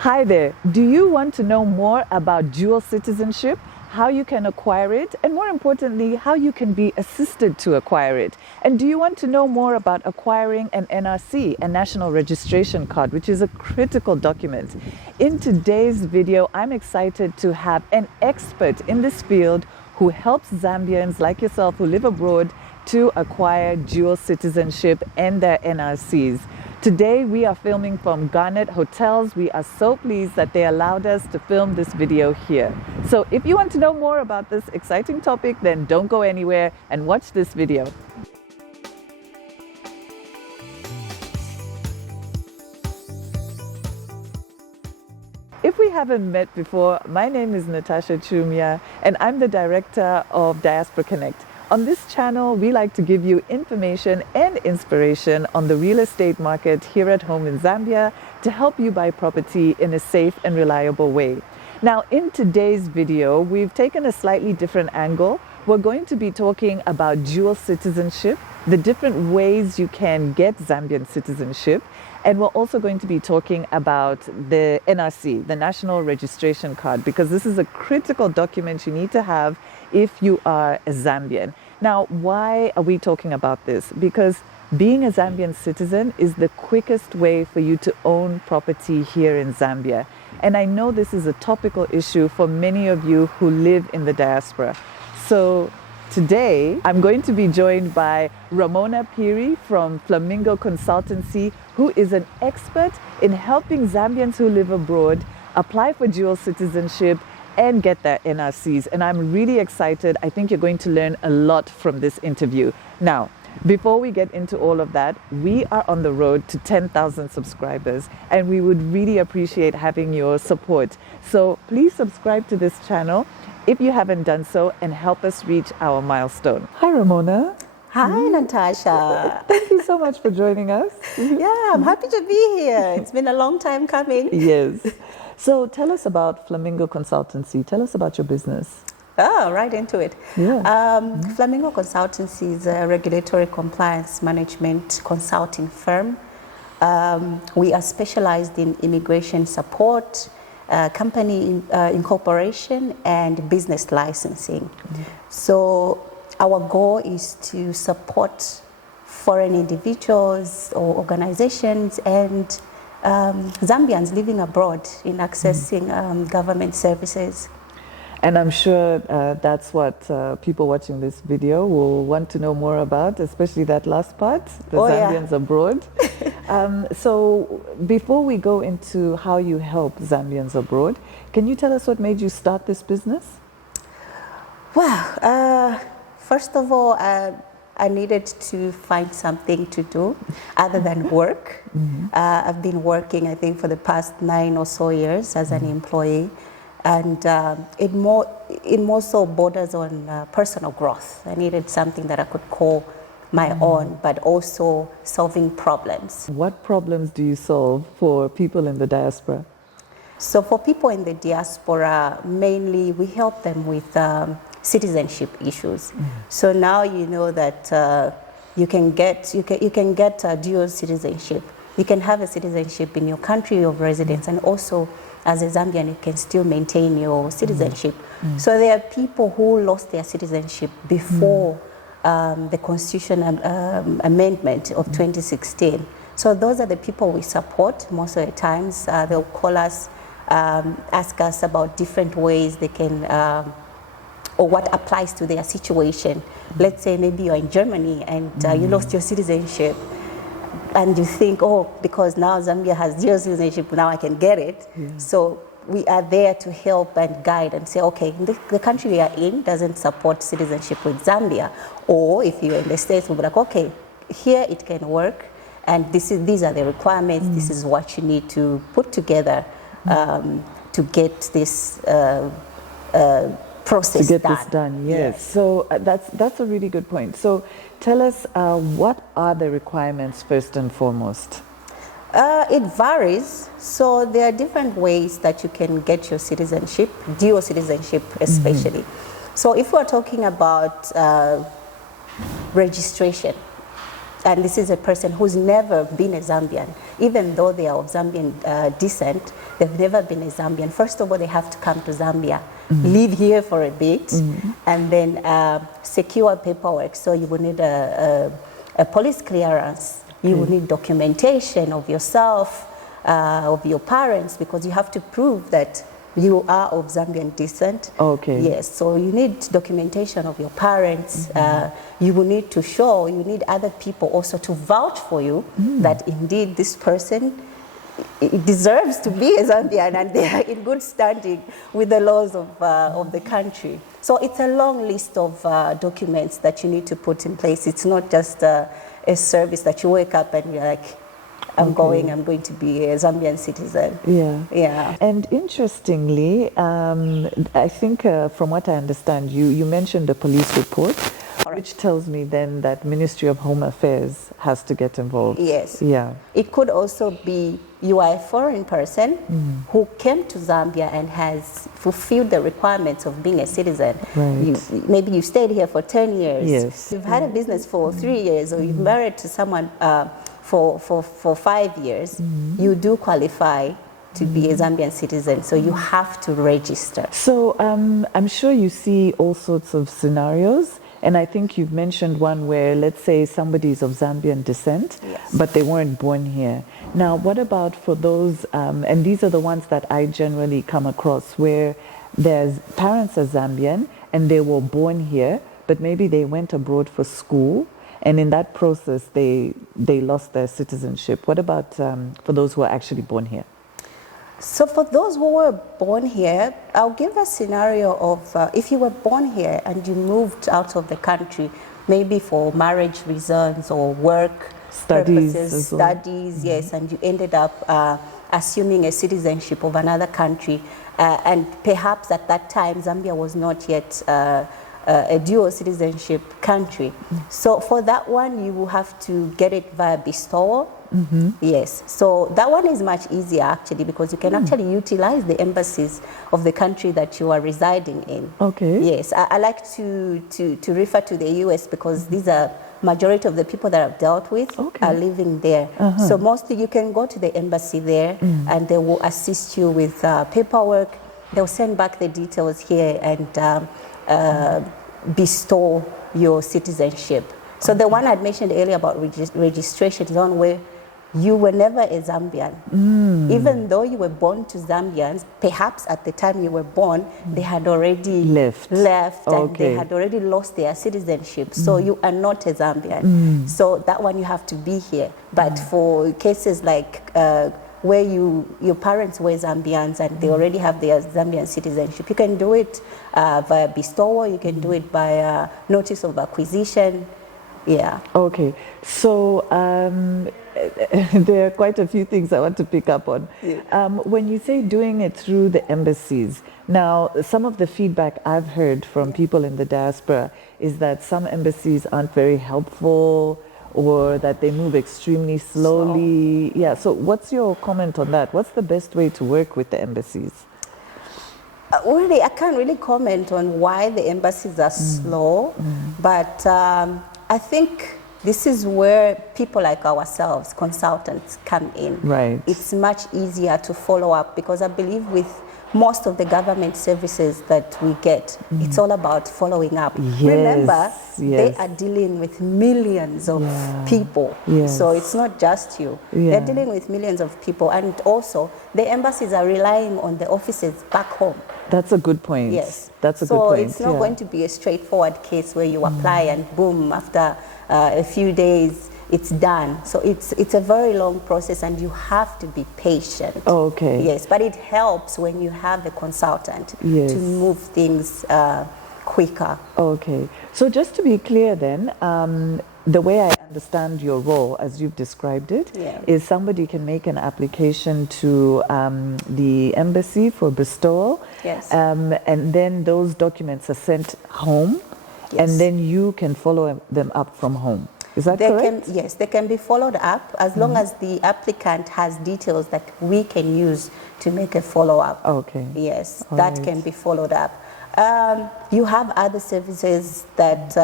Hi there. Do you want to know more about dual citizenship, how you can acquire it, and more importantly, how you can be assisted to acquire it? And do you want to know more about acquiring an NRC, a national registration card, which is a critical document? In today's video, I'm excited to have an expert in this field who helps Zambians like yourself who live abroad to acquire dual citizenship and their NRCs. Today we are filming from Garnet Hotels. We are so pleased that they allowed us to film this video here. So if you want to know more about this exciting topic, then don't go anywhere and watch this video. If we haven't met before, my name is Natasha Chumia and I'm the director of Diaspora Connect. On this channel, we like to give you information and inspiration on the real estate market here at home in Zambia to help you buy property in a safe and reliable way. Now, in today's video, we've taken a slightly different angle. We're going to be talking about dual citizenship, the different ways you can get Zambian citizenship, and we're also going to be talking about the NRC, the National Registration Card, because this is a critical document you need to have if you are a Zambian. Now, why are we talking about this? Because being a Zambian citizen is the quickest way for you to own property here in Zambia. And I know this is a topical issue for many of you who live in the diaspora. So today, I'm going to be joined by Ramona Phiri from Flamingo Consultancy, who is an expert in helping Zambians who live abroad apply for dual citizenship and get their NRCs. And I'm really excited. I think you're going to learn a lot from this interview. Now, before we get into all of that, we are on the road to 10,000 subscribers, and we would really appreciate having your support. So please subscribe to this channel if you haven't done so and help us reach our milestone. Hi, Ramona. Hi, Natasha. Thank you so much for joining us. Yeah, I'm happy to be here. It's been a long time coming. Yes. So tell us about Flamingo Consultancy. Tell us about your business. Oh, right into it. Yeah. Flamingo Consultancy is a regulatory compliance management consulting firm. We are specialized in immigration support, company incorporation, and business licensing. So our goal is to support foreign individuals or organizations and Zambians living abroad in accessing government services. And I'm sure that's what people watching this video will want to know more about, especially that last part, the Zambians abroad. So before we go into how you help Zambians abroad, can you tell us what made you start this business? Well, first of all, I needed to find something to do other than work. I've been working, I think, for the past 9 or so years as an employee. And it more so borders on personal growth. I needed something that I could call my own, but also solving problems. What problems do you solve for people in the diaspora? So for people in the diaspora, mainly we help them with citizenship issues. So now you know that you can get dual citizenship. You can have a citizenship in your country of residence, and also as a Zambian, you can still maintain your citizenship. So there are people who lost their citizenship before the Constitution amendment of 2016. So those are the people we support most of the times. They'll call us, ask us about different ways they can, or what applies to their situation. Let's say maybe you're in Germany and you lost your citizenship. And you think, oh, because now Zambia has dual citizenship, now I can get it. So we are there to help and guide and say, okay, the country we are in doesn't support citizenship with Zambia. Or if you're in the States, we'll be like, okay, here it can work, and these are the requirements, this is what you need to put together to get this process to get this done. Yes. So that's a really good point. So tell us, what are the requirements first and foremost? It varies. So there are different ways that you can get your citizenship, dual citizenship especially. So if we're talking about registration, and this is a person who's never been a Zambian, even though they are of Zambian descent, they've never been a Zambian. First of all, they have to come to Zambia, live here for a bit, and then secure paperwork. So you will need a police clearance. You will need documentation of yourself, of your parents, because you have to prove that you are of Zambian descent. Okay. Yes, so you need documentation of your parents. You will need to show, you need other people also to vouch for you that indeed this person deserves to be a Zambian and they are in good standing with the laws of the country. So it's a long list of documents that you need to put in place. It's not just a service that you wake up and you're like, I'm going to be a Zambian citizen. Yeah. Yeah. And interestingly, I think from what I understand, you mentioned a police report, which tells me then that Ministry of Home Affairs has to get involved. Yes. Yeah. It could also be you are a foreign person who came to Zambia and has fulfilled the requirements of being a citizen. Right. Maybe you stayed here for 10 years. Yes. You've had a business for 3 years, or you've married to someone for 5 years. You do qualify to be a Zambian citizen, so you have to register. So I'm sure you see all sorts of scenarios. And I think you've mentioned one where, let's say, somebody's of Zambian descent, but they weren't born here. Now, what about for those, and these are the ones that I generally come across, where there's parents are Zambian and they were born here, but maybe they went abroad for school, and in that process, they lost their citizenship. What about for those who are actually born here? So for those who were born here, I'll give a scenario of if you were born here and you moved out of the country, maybe for marriage reasons or work purposes, studies, yes, and you ended up assuming a citizenship of another country, and perhaps at that time Zambia was not yet a dual citizenship country. So for that one, you will have to get it via bestowal. Yes, so that one is much easier actually, because you can actually utilize the embassies of the country that you are residing in. Okay. Yes, I like to refer to the US because these are majority of the people that I've dealt with are living there. So mostly you can go to the embassy there and they will assist you with paperwork. They'll send back the details here and bestow your citizenship. So the one I'd mentioned earlier about registration is one where you were never a Zambian. Even though you were born to Zambians, perhaps at the time you were born, they had already left and they had already lost their citizenship. So you are not a Zambian. So that one you have to be here. But for cases like where your parents were Zambians and they already have their Zambian citizenship, you can do it via bestowal, you can do it by notice of acquisition. Yeah. Okay. So there are quite a few things I want to pick up on. When you say doing it through the embassies, now some of the feedback I've heard from people in the diaspora is that some embassies aren't very helpful, or that they move extremely slowly. Yeah. So what's your comment on that? What's the best way to work with the embassies? Really, I can't really comment on why the embassies are slow, but I think this is where people like ourselves, consultants, come in. Right. It's much easier to follow up because I believe with most of the government services that we get, it's all about following up. Remember, they are dealing with millions of people. So it's not just you. They're dealing with millions of people. And also, the embassies are relying on the offices back home. That's a good point. Yes. That's a good point. So it's not going to be a straightforward case where you apply and boom, after a few days, it's done. So it's a very long process and you have to be patient. Okay. Yes, but it helps when you have a consultant to move things quicker. Okay. So just to be clear then, the way I understand your role as you've described it is somebody can make an application to the embassy for bestowal. And then those documents are sent home and then you can follow them up from home. Is that correct? Yes, they can be followed up as long as the applicant has details that we can use to make a follow-up. Okay. Yes, that can be followed up. You have other services that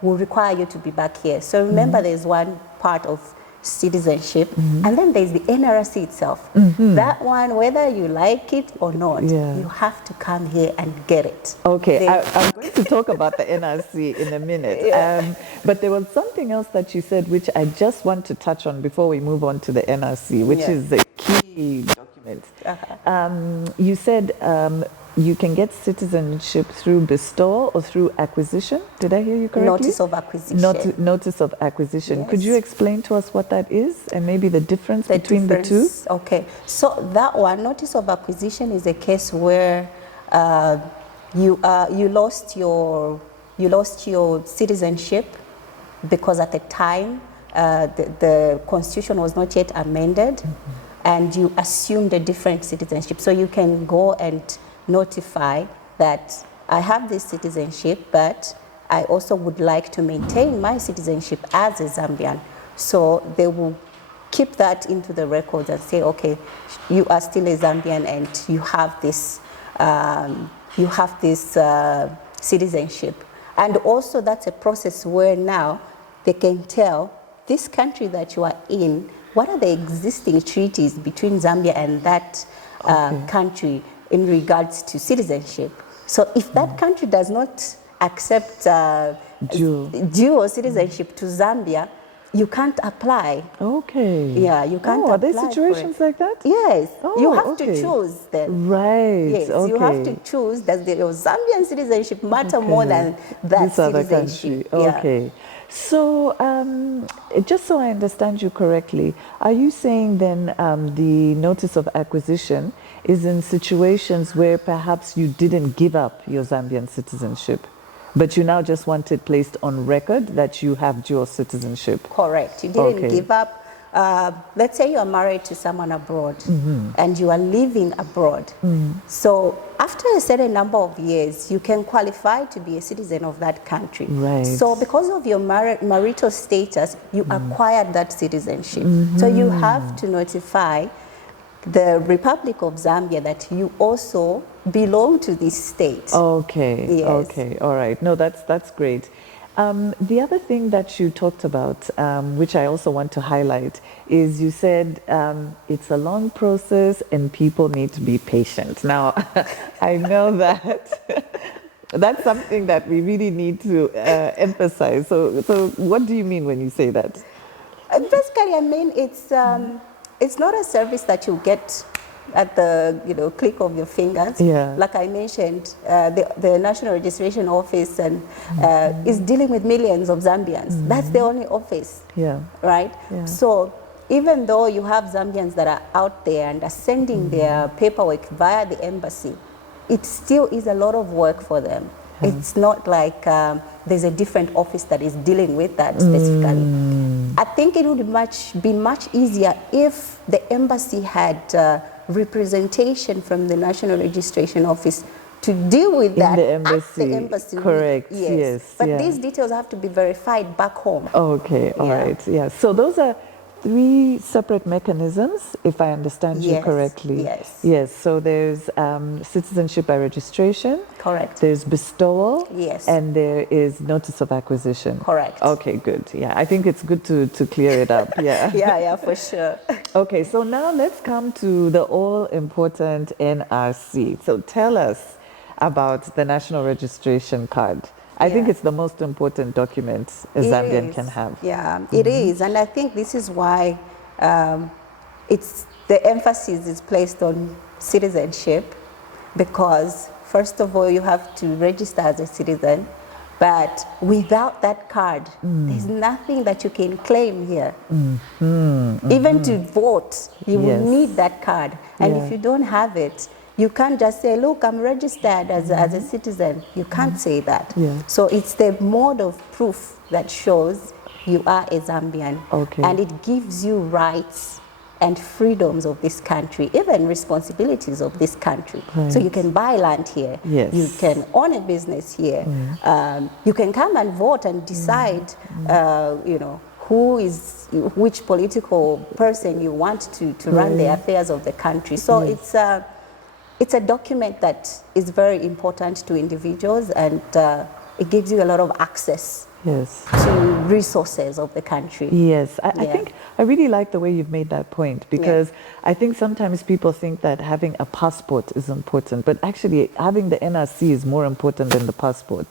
will require you to be back here. So remember, there's one part of citizenship. And then there's the NRC itself. That one, whether you like it or not, you have to come here and get it. Okay, I'm going to talk about the NRC in a minute. But there was something else that you said which I just want to touch on before we move on to the NRC, which is the key document. You said you can get citizenship through bestowal or through acquisition. Did I hear you correctly? Notice of acquisition. Notice of acquisition. Yes. Could you explain to us what that is and maybe the difference between the two? Okay, so that one, notice of acquisition, is a case where you lost your citizenship because at the time the constitution was not yet amended, and you assumed a different citizenship. So you can go and notify that I have this citizenship, but I also would like to maintain my citizenship as a Zambian. So they will keep that into the records and say, okay, you are still a Zambian and you have this citizenship. And also that's a process where now they can tell this country that you are in, what are the existing treaties between Zambia and that country in regards to citizenship. So if that country does not accept dual citizenship to Zambia, you can't apply. Okay. Yeah, you can't apply. Are there situations like that? Yes. You have to choose then. Right. Yes, you have to choose. Does your Zambian citizenship matter more than that this other citizenship? country. Okay. So, just so I understand you correctly, are you saying then the notice of acquisition is in situations where perhaps you didn't give up your Zambian citizenship, but you now just want it placed on record that you have dual citizenship? Correct. You didn't give up. Let's say you are married to someone abroad and you are living abroad. So after a certain number of years, you can qualify to be a citizen of that country. Right. So because of your marital status, you acquired that citizenship. So you have to notify the Republic of Zambia that you also belong to this state. Okay. Yes. Okay. All right. No, that's great. The other thing that you talked about, which I also want to highlight, is you said it's a long process and people need to be patient. Now, I know that that's something that we really need to emphasize. So what do you mean when you say that? Basically, I mean it's not a service that you get at the click of your fingers. Yeah. Like I mentioned, the National Registration Office and is dealing with millions of Zambians. That's the only office. Yeah. Right? Yeah. So even though you have Zambians that are out there and are sending their paperwork via the embassy, it still is a lot of work for them. It's not like there's a different office that is dealing with that specifically. I think it would be much easier if the embassy had representation from the National Registration Office to deal with that in the at the embassy. Correct. Yes. But these details have to be verified back home. Okay. All right. Yeah. So those are 3 separate mechanisms, if I understand you correctly. Yes. Yes. So there's citizenship by registration. Correct. There's bestowal. Yes. And there is notice of acquisition. Correct. Okay, good. Yeah, I think it's good to clear it up. Yeah. Yeah, for sure. Okay, so now let's come to the all-important NRC. So tell us about the National Registration Card. I think it's the most important document a Zambian can have. Yeah, it is. And I think this is why the emphasis is placed on citizenship, because first of all, you have to register as a citizen, but without that card, there's nothing that you can claim here. Even to vote, you will need that card. And if you don't have it, you can't just say, look, I'm registered as a citizen. You can't say that. Yeah. So it's the mode of proof that shows you are a Zambian. Okay. And it gives you rights and freedoms of this country, even responsibilities of this country. Right. So you can buy land here. Yes. You can own a business here. You can come and vote and decide, which political person you want to run the affairs of the country. So it's a document that is very important to individuals, and it gives you a lot of access Yes. to resources of the country. Yes, I Yeah. think I really like the way you've made that point, because I think sometimes people think that having a passport is important, but actually having the NRC is more important than the passport.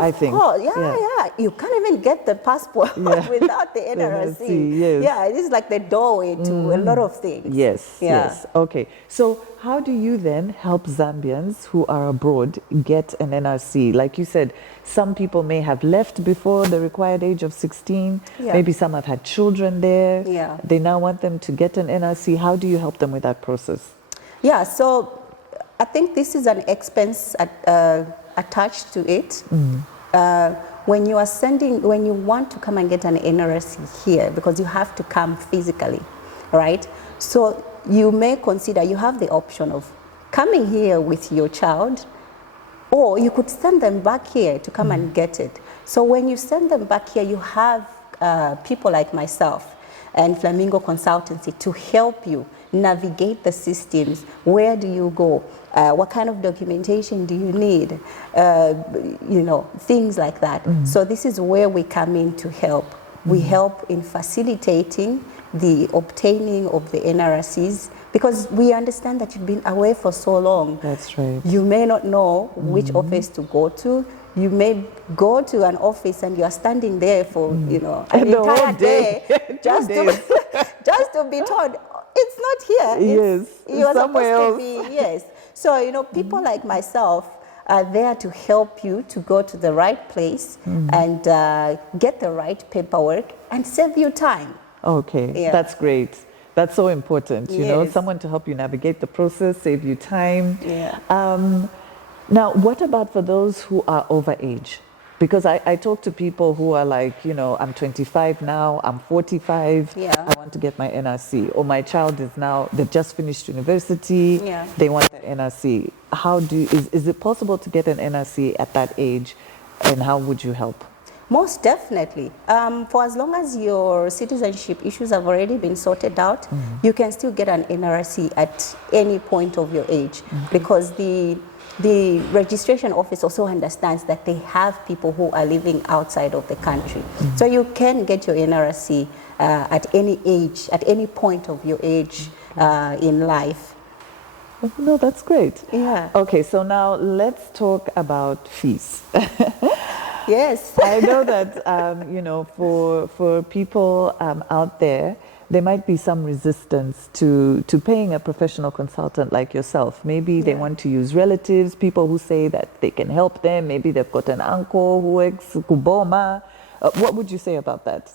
I think. Of course, yeah. You can't even get the passport Yeah. without the The NRC. NRC, yes. Yeah, it is like the doorway to a lot of things. Yes, Yeah. yes. Okay. So how do you then help Zambians who are abroad get an NRC? Like you said, some people may have left before the required age of 16. Yeah. Maybe some have had children there. Yeah. They now want them to get an NRC. How do you help them with that process? Yeah, so I think this is an expense attached to it. When you want to come and get an NRC here, because you have to come physically, right? So you may consider, you have the option of coming here with your child, or you could send them back here to come and get it. So when you send them back here, you have people like myself and Flamingo Consultancy to help you navigate the systems. Where do you go? What kind of documentation do you need? Things like that. So this is where we come in to help. We help in facilitating the obtaining of the NRCs, because we understand that you've been away for so long. That's right. You may not know which office to go to. You may go to an office and you are standing there for an entire day just to be told it's not here. You are somewhere supposed else. to be. Yes. So people like myself are there to help you to go to the right place and get the right paperwork and save you time. Okay, Yeah. that's great. That's so important, you know, Yes. someone to help you navigate the process, save you time. Yeah. Now, what about for those who are over age? Because I talk to people who are like, I'm 25 now, I'm 45, Yeah. I want to get my NRC. Or my child they've just finished university, Yeah. they want the NRC. Is it possible to get an NRC at that age, and how would you help? Most definitely. For as long as your citizenship issues have already been sorted out, you can still get an NRC at any point of your age, because the registration office also understands that they have people who are living outside of the country. So you can get your NRC at any age, at any point of your age in life. No, that's great. Yeah. Okay, so now let's talk about fees. Yes. I know that, for people out there might be some resistance to paying a professional consultant like yourself. Maybe they want to use relatives, people who say that they can help them. Maybe they've got an uncle who works Kuboma. What would you say about that?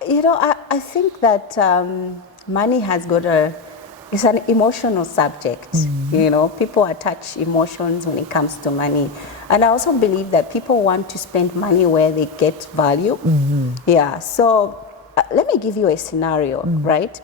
I think that money has got it's an emotional subject. People attach emotions when it comes to money. And I also believe that people want to spend money where they get value. Yeah, so let me give you a scenario, right?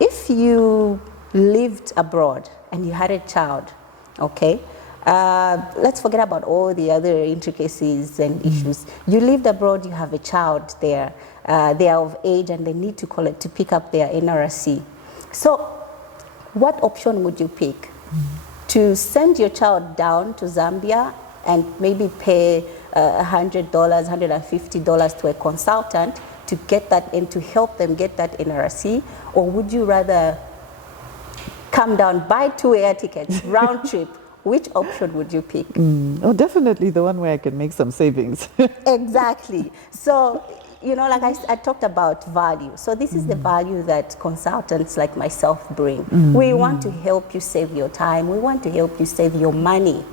If you lived abroad and you had a child, okay? Let's forget about all the other intricacies and issues. You lived abroad, you have a child there. They are of age and they need to pick up their NRC. So what option would you pick? To send your child down to Zambia and maybe pay $100, $150 to a consultant to get that and to help them get that NRC? Or would you rather come down, buy 2 air tickets, round trip? Which option would you pick? Oh, definitely the one where I can make some savings. Exactly. So, like I talked about value. So this is the value that consultants like myself bring. We want to help you save your time. We want to help you save your money,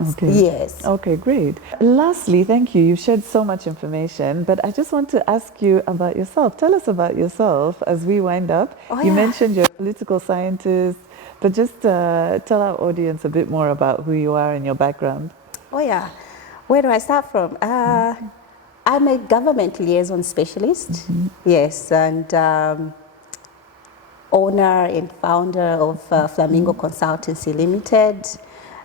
Okay. Yes. Okay, great. Lastly, thank you. You've shared so much information, but I just want to ask you about yourself. Tell us about yourself as we wind up. You mentioned you're a political scientist, but just tell our audience a bit more about who you are and your background. Oh, yeah. Where do I start from? I'm a government liaison specialist, yes, and owner and founder of Flamingo Consultancy Limited.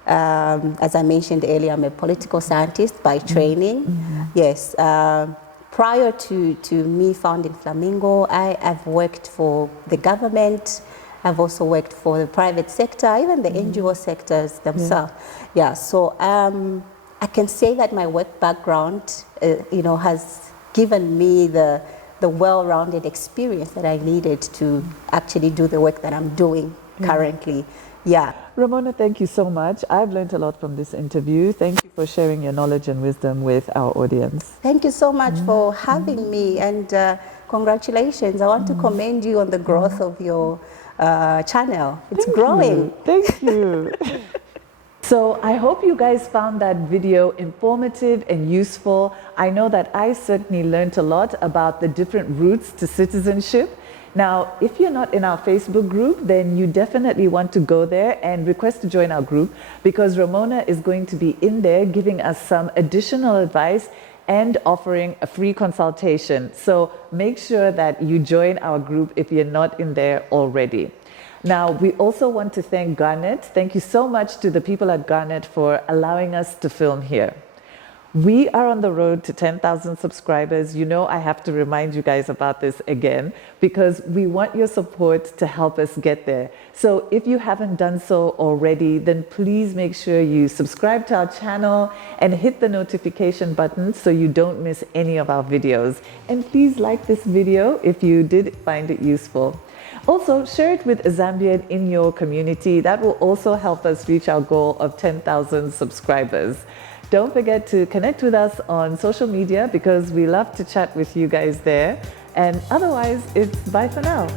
As I mentioned earlier, I'm a political scientist by training. Yes. Prior to me founding Flamingo, I've worked for the government. I've also worked for the private sector, even the NGO sectors themselves. Yeah. So I can say that my work background, has given me the well-rounded experience that I needed to actually do the work that I'm doing currently. Yeah. Ramona, thank you so much. I've learned a lot from this interview. Thank you for sharing your knowledge and wisdom with our audience. Thank you so much for having me, and congratulations. I want to commend you on the growth of your channel. It's growing. Thank you. So I hope you guys found that video informative and useful. I know that I certainly learned a lot about the different routes to citizenship. Now, if you're not in our Facebook group, then you definitely want to go there and request to join our group, because Ramona is going to be in there giving us some additional advice and offering a free consultation. So make sure that you join our group if you're not in there already. Now, we also want to thank Garnet. Thank you so much to the people at Garnet for allowing us to film here. We are on the road to 10,000 subscribers. You know, I have to remind you guys about this again, because we want your support to help us get there. So if you haven't done so already, then please make sure you subscribe to our channel and hit the notification button so you don't miss any of our videos. And please like this video if you did find it useful. Also, share it with a Zambian in your community. That will also help us reach our goal of 10,000 subscribers. Don't forget to connect with us on social media, because we love to chat with you guys there. And otherwise, it's bye for now.